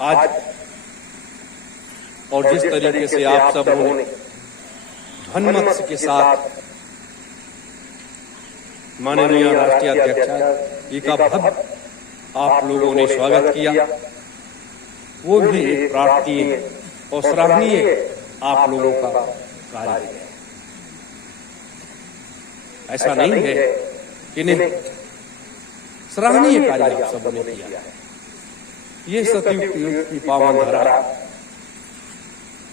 आज और जिस तरीके से आप सबों ने ध्वनिमत के साथ माननीय राष्ट्रीय अध्यक्ष जी का भव्य आप लोगों ने स्वागत किया, वो भी एक प्रार्थनीय और सराहनीय आप लोगों का कार्य है। ऐसा नहीं है कि नहीं, सराहनीय कार्य आप सबों ने किया है। ये सतयुग युग की पावन धरा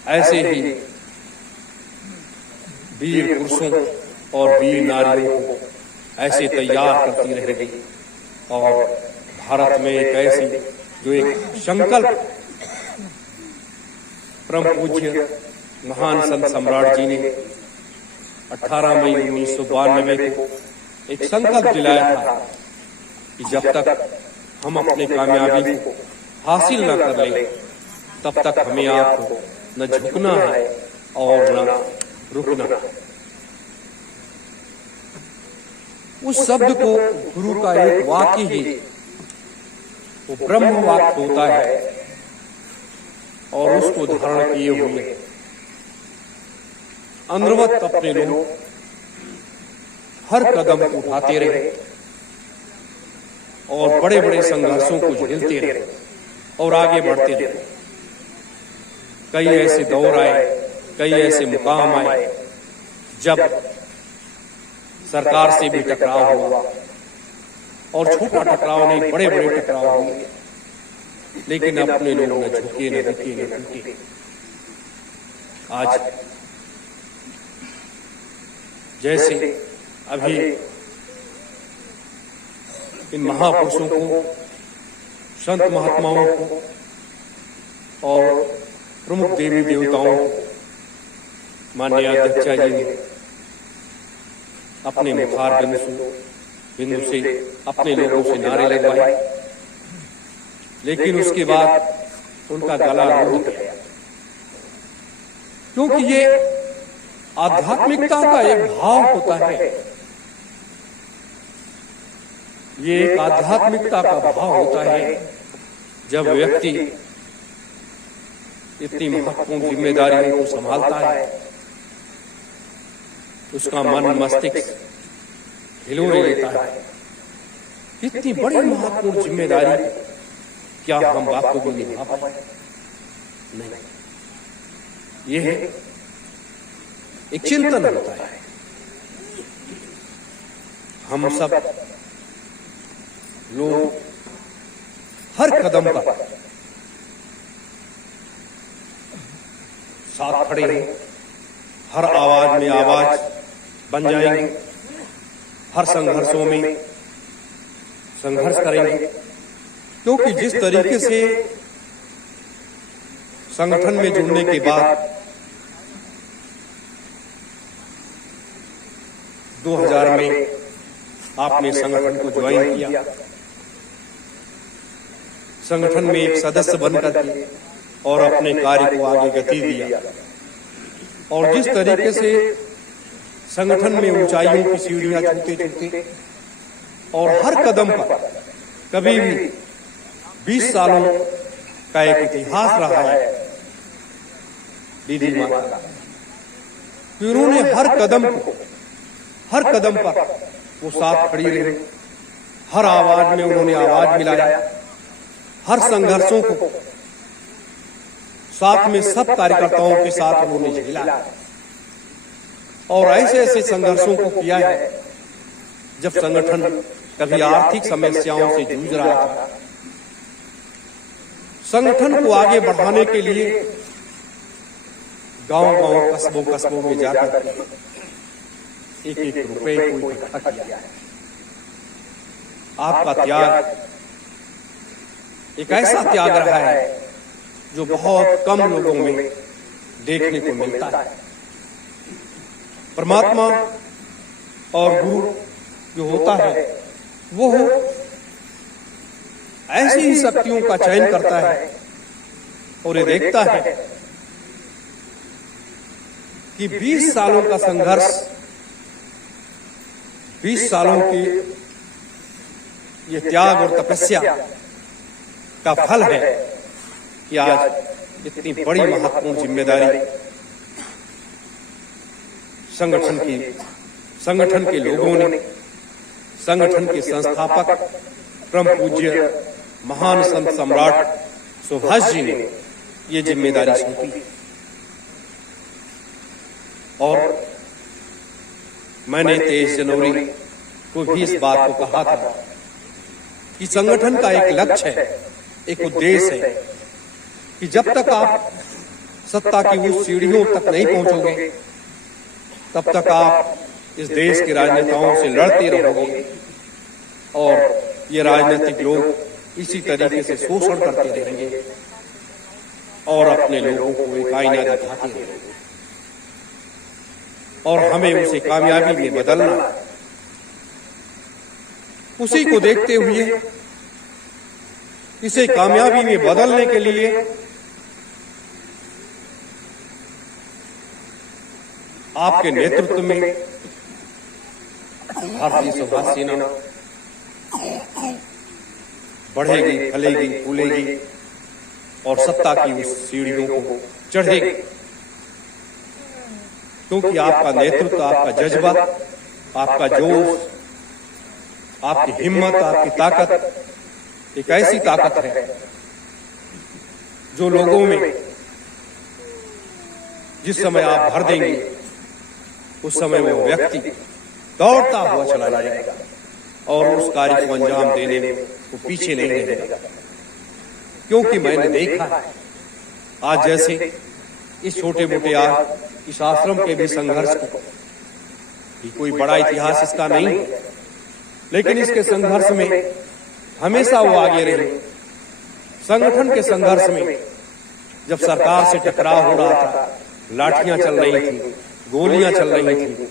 ऐसे ही वीर पुरुषों और वीर नारियों को ऐसे तैयार करती रहेगी और भारत में एक ऐसी जो एक संकल्प परम पूज्य महान संत सम्राट जी ने 18 मई 1992 को एक संकल्प दिलाया था कि जब तक हम अपने कामयाबी को हासिल न कर ले तब तक हमें आपको न झुकना है और न रुकना है। उस शब्द को गुरु का एक वाक्य ही वो ब्रह्म वाक्य होता है और उसको धारण किए हुए अनवरत अपने लोग हर कदम उठाते रहे और बड़े बड़े संघर्षों को झेलते रहे और आगे बढ़ते रहे। कई ऐसे दौर आए, कई ऐसे मुकाम आए जब सरकार से भी टकराव हुआ और छोटा टकराव नहीं, बड़े बड़े टकराव हुए, लेकिन अपने लोग न झुके न रुके न टूटे। आज जैसे अभी इन महापुरुषों को, संत महात्माओं को और प्रमुख देवी देवताओं को माननीय अध्यक्ष जी ने अपने मुखार बिंदु से अपने लोगों से नारे लगवाए, लेकिन उसके बाद उनका गला रुंध गया, क्योंकि ये आध्यात्मिकता का एक भाव होता है। ये एक आध्यात्मिकता का भाव होता है जब व्यक्ति इतनी महत्वपूर्ण जिम्मेदारियों को संभालता है, उसका मन मस्तिष्क हिलोरे लेता है। इतनी बड़ी महत्वपूर्ण जिम्मेदारी क्या हम बातों को निभा पाए? नहीं, यह एक चिंतन होता है। हम सब लोग हर कदम पर साथ खड़े हैं, हर आवाज में आवाज बन जाएंगे, हर संघर्षों में संघर्ष करेंगे, क्योंकि जिस तरीके से संगठन में जुड़ने के बाद 2000 में आपने संगठन को ज्वाइन किया, संगठन में एक सदस्य बनकर के और अपने कार्य को आगे गति दिया, और जिस तरीके से संगठन में ऊंचाइयों की सीढ़ियां चढ़ते चढ़ते और हर कदम पर कभी भी 20 सालों का एक इतिहास रहा है दीदी माता का, कि उन्होंने हर कदम पर वो साथ खड़ी रही, हर आवाज में उन्होंने आवाज मिलाया, हर संघर्षों को साथ में सब कार्यकर्ताओं के साथ उन्होंने झेला और ऐसे ऐसे संघर्षों को किया है जब संगठन कभी आर्थिक समस्याओं से जूझ रहा था। संगठन को आगे बढ़ाने के लिए गांव-गांव, कस्बों में जाकर एक एक रुपए को इकट्ठा किया है। आपका त्याग एक ऐसा त्याग रहा है जो बहुत कम लोगों में देखने को मिलता है। परमात्मा और गुरु जो होता है वो ऐसी ही शक्तियों का चयन करता है और ये देखता है कि 20 सालों का संघर्ष, 20 सालों की ये त्याग और तपस्या का फल है कि आज इतनी बड़ी महत्वपूर्ण जिम्मेदारी संगठन के लोगों ने, संगठन के संस्थापक परम पूज्य महान संत सम्राट सुभाष जी ने ये जिम्मेदारी सौंपी। और मैंने 23 जनवरी को भी इस बात को कहा था कि संगठन का एक लक्ष्य है, एक उद्देश्य है कि जब तक आप सत्ता की उस सीढ़ियों तक नहीं पहुंचोगे तब तक आप इस देश के राजनेताओं से लड़ते रहोगे और ये राजनीतिक लोग इसी तरीके से शोषण करते रहेंगे और अपने लोगों को एक आईना दिखाते रहेंगे और हमें उसे कामयाबी में बदलना है। उसी को देखते हुए इसे कामयाबी में बदलने के लिए आपके नेतृत्व में भारतीय स्वराज सेना बढ़ेगी, फलेगी, फूलेगी और सत्ता की उस सीढ़ियों को चढ़ेगी, क्योंकि आपका नेतृत्व, आपका जज्बा, आपका जोश, आपकी हिम्मत, आपकी ताकत एक ऐसी ताकत है जो लोगों में जिस समय आप भर देंगे उस समय वो व्यक्ति दौड़ता हुआ चला जाएगा और उस कार्य को अंजाम देने में वो पीछे नहीं रहेगा। क्योंकि मैंने देखा है आज जैसे इस छोटे मोटे इस आश्रम के भी संघर्ष को, कोई बड़ा इतिहास इसका नहीं है, लेकिन इसके संघर्ष में हमेशा वो आगे रहे। संगठन के संघर्ष में जब सरकार से टकराव हो रहा था, लाठियां चल रही थी, गोलियां चल रही थी,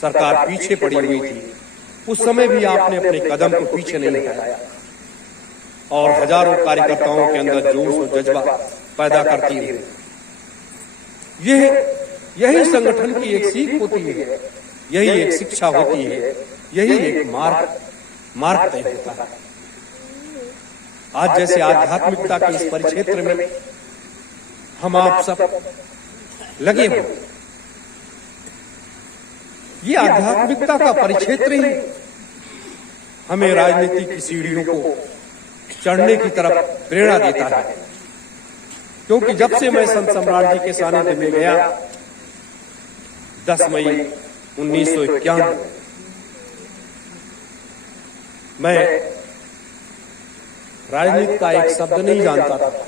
सरकार पीछे पड़ी हुई थी, उस समय भी आपने अपने कदम को पीछे नहीं हटाया और हजारों कार्यकर्ताओं के अंदर जोश और जज्बा पैदा करती रही। यही संगठन की एक सीख होती है, यही एक शिक्षा होती है, यही एक मार्ग तय होता है। आज जैसे आध्यात्मिकता के इस परिक्षेत्र में हम आप सब लगे हो, ये आध्यात्मिकता का परिक्षेत्र ही हमें राजनीति की सीढ़ियों को चढ़ने की तरफ प्रेरणा देता है। क्योंकि जब से मैं संत सम्राट जी के सानिध्य में गया 10 मई 1991, मैं राजनीति का एक शब्द नहीं जानता था।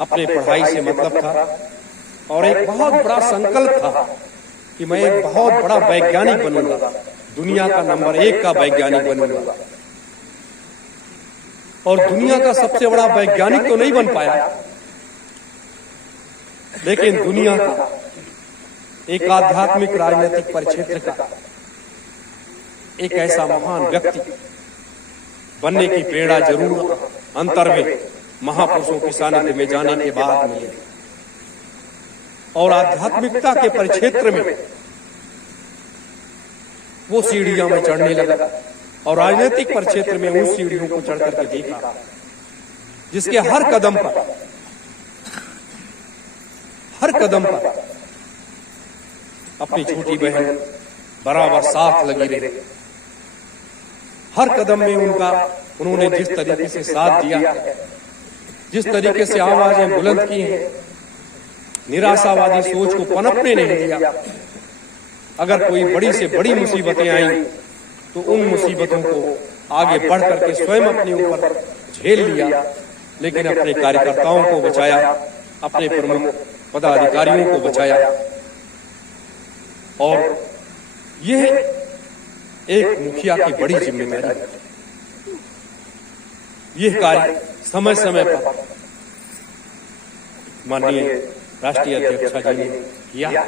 अपने पढ़ाई से मतलब था और एक बहुत बड़ा संकल्प था कि मैं एक बहुत बड़ा वैज्ञानिक बनूंगा, दुनिया का नंबर 1 का वैज्ञानिक बनूंगा। और दुनिया का सबसे बड़ा वैज्ञानिक तो नहीं बन पाया, लेकिन दुनिया का एक आध्यात्मिक राजनीतिक परिक्षेत्र का एक ऐसा महान व्यक्ति बनने की प्रेरणा जरूर अंतर में महापुरुषों के सानिध्य में जाने के बाद मिली। और आध्यात्मिकता के परिक्षेत्र में वो सीढ़ियां में चढ़ने लगा और राजनीतिक परिक्षेत्र में उन सीढ़ियों को चढ़ करके देखा जिसके हर कदम पर अपनी छोटी बहन बराबर साथ लगी रही। हर कदम में उन्होंने जिस तरीके से साथ दिया, जिस तरीके से आवाजें बुलंद की हैं, निराशावादी सोच को पनपने नहीं दिया। अगर कोई बड़ी से बड़ी मुसीबतें आई तो उन मुसीबतों को आगे बढ़ करके स्वयं अपने ऊपर झेल लिया, लेकिन अपने कार्यकर्ताओं को बचाया, अपने प्रमुख पदाधिकारियों को बचाया। और यह एक मुखिया की बड़ी जिम्मेदारी है। यह कार्य समय समय पर माननीय राष्ट्रीय अध्यक्ष जी ने किया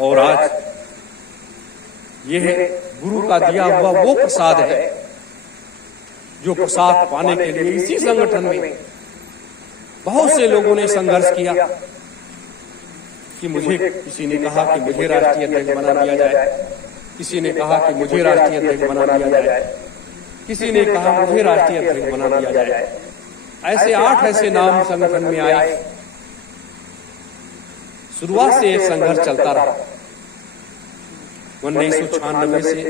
और आज यह गुरु का दिया हुआ वो प्रसाद है जो प्रसाद पाने के लिए इसी संगठन में बहुत से लोगों ने संघर्ष किया कि मुझे, किसी ने कहा कि मुझे राष्ट्रीय अध्यक्ष बना दिया जाए, किसी ने कहा कि मुझे राष्ट्रीय अध्यक्ष बना दिया जाए, किसी ने कहा मुझे राष्ट्रीय अध्यक्ष बना दिया जाए। ऐसे 8 ऐसे नाम संगठन में आए। शुरुआत से एक संघर्ष चलता रहा। 1996 से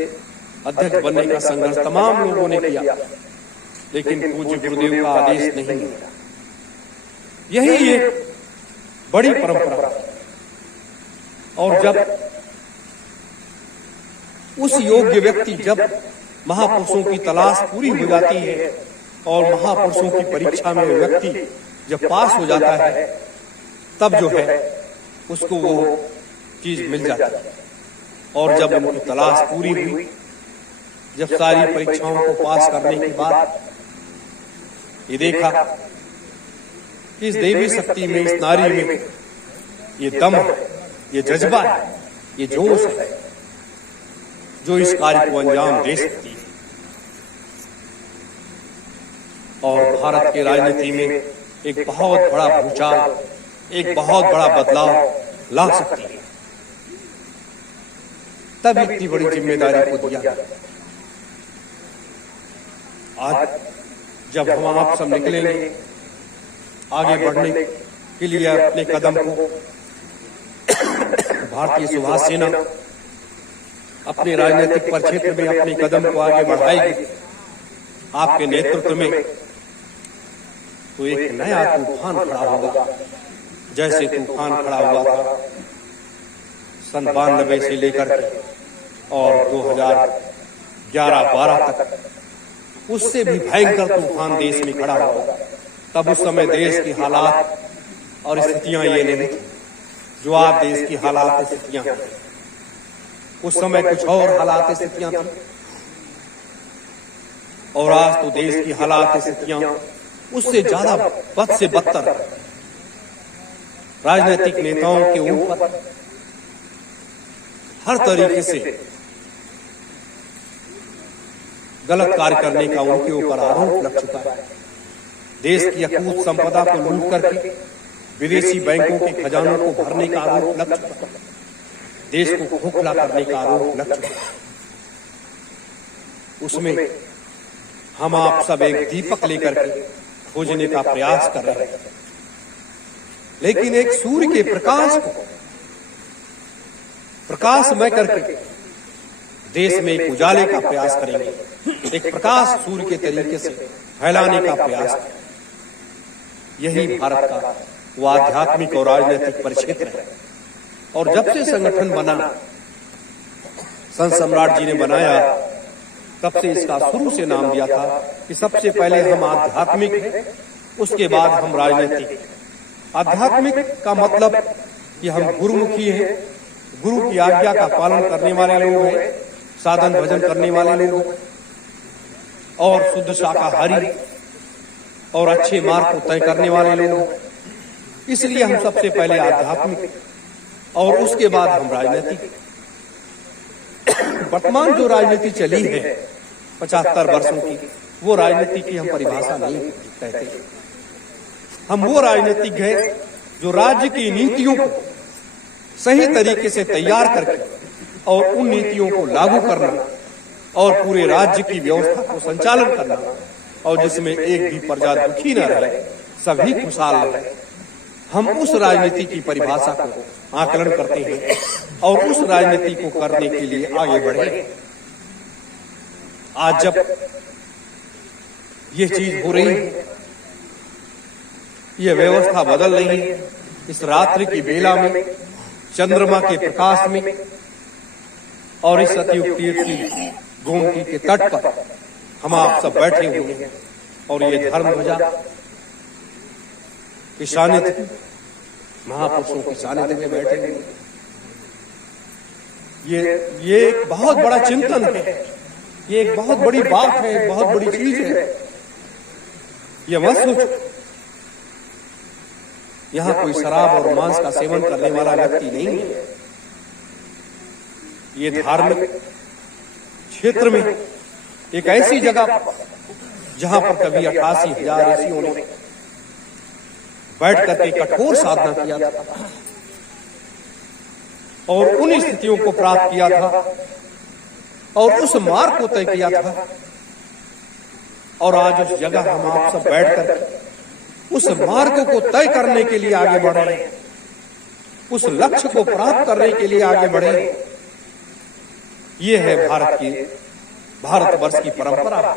अध्यक्ष बनने का संघर्ष तमाम लोगों ने किया, लेकिन पूज्य गुरुदेव का आदेश नहीं मिला। यही एक बड़ी परंपरा। और जब उस योग्य व्यक्ति, जब महापुरुषों की तलाश पूरी हो जाती है और महापुरुषों की परीक्षा में व्यक्ति जब पास हो जाता है, तब जो है उसको वो चीज मिल जाती है। और जब उनकी तलाश पूरी हुई, जब सारी परीक्षाओं को पास करने के बाद ये देखा कि इस देवी शक्ति में, इस नारी में ये दम है, ये जज्बा है, ये जोश है जो इस कार्य को अंजाम दे सकती है और भारत की राजनीति में एक बहुत बड़ा भूचाल, एक बहुत बड़ा बदलाव ला सकती है। तब इतनी बड़ी जिम्मेदारी को दिया। आज जब हम आप सब निकलेंगे आगे बढ़ने के लिए अपने कदम को, भारतीय सुभाष सेना अपने राजनीतिक परिक्षेत्र में अपने कदम को आगे बढ़ाएगी आपके नेतृत्व में, तो एक नया तूफान खड़ा होगा। जैसे तूफान खड़ा हुआ था सन 92 से लेकर के और 2011-12 तक, उससे भी भयंकर तूफान देश में खड़ा होगा। तब उस समय देश की हालात और स्थितियां ये नहीं थी जो आज देश की हालात स्थितियां हैं। उस समय कुछ और हालात स्थितियां थी और आज तो देश की हालात स्थितियां उससे ज्यादा बद से बदतर। राजनीतिक नेताओं के ऊपर हर तरीके से गलत कार्य करने का उनके ऊपर आरोप लग चुका है। देश की अकूत संपदा को लूट करके विदेशी बैंकों के खजानों को भरने का आरोप लग चुका है। देश को खोखला करने का आरोप लग चुका है। उसमें हम आप सब एक दीपक लेकर के खोजने का प्रयास कर रहे हैं, लेकिन एक सूर्य के प्रकाश को प्रकाशमय करके देश में एक उजाले का प्रयास करेंगे, एक प्रकाश सूर्य के तरीके से फैलाने का प्रयास करेंगे। यही भारत का वो आध्यात्मिक और राजनीतिक परिक्षेत्र है। और जब से संगठन बना, संत सम्राट जी ने बनाया, तब से इसका शुरू से नाम दिया था कि सबसे पहले हम आध्यात्मिक हैं, उसके बाद हम राजनीतिक। आध्यात्मिक का मतलब कि हम गुरुमुखी हैं, गुरु की आज्ञा का पालन करने वाले लोग हैं, साधन भजन करने वाले लोग और शुद्ध शाकाहारी और अच्छे मार्ग को तय करने वाले लोग। इसलिए हम सबसे पहले आध्यात्मिक और उसके बाद हम राजनीतिक। वर्तमान जो राजनीति चली है 75 वर्षों की, वो राजनीति की हम परिभाषा नहीं कहते। हम वो राजनीतिक हैं जो राज्य की नीतियों को सही तरीके से तैयार करके और उन नीतियों को लागू करना और पूरे राज्य की व्यवस्था को संचालन करना, और जिसमें एक भी प्रजा दुखी न रहे, सभी खुशहाल रहे। हम उस राजनीति की परिभाषा को आकलन करते हैं और उस राजनीति को करने के लिए आगे बढ़े। आज जब ये चीज हो रही है, ये व्यवस्था बदल रही है, इस रात्रि की बेला में, चंद्रमा के प्रकाश में और इस सतयुग तीर्थ की गोमती के तट पर हम आप सब बैठे हुए हैं और ये धर्म ध्वजा के सानिध्य, महापुरुषों के सानिध्य में बैठे हुए। ये एक बहुत बड़ा चिंतन है, ये एक बहुत बड़ी बात है, एक बहुत बड़ी चीज है। ये मत सोचो यहाँ कोई शराब और मांस का सेवन करने वाला व्यक्ति नहीं है। ये धार्मिक क्षेत्र में एक ऐसी जगह जहां पर कभी 88,000 ऋषियों ने बैठ करके कठोर साधना किया था और उन स्थितियों को प्राप्त किया था और उस मार्ग को तय किया था। और आज उस जगह हम आप सब बैठ कर उस मार्ग को तय करने के लिए आगे बढ़े, उस लक्ष्य को प्राप्त करने के लिए आगे बढ़े। ये है भारतवर्ष की परंपरा।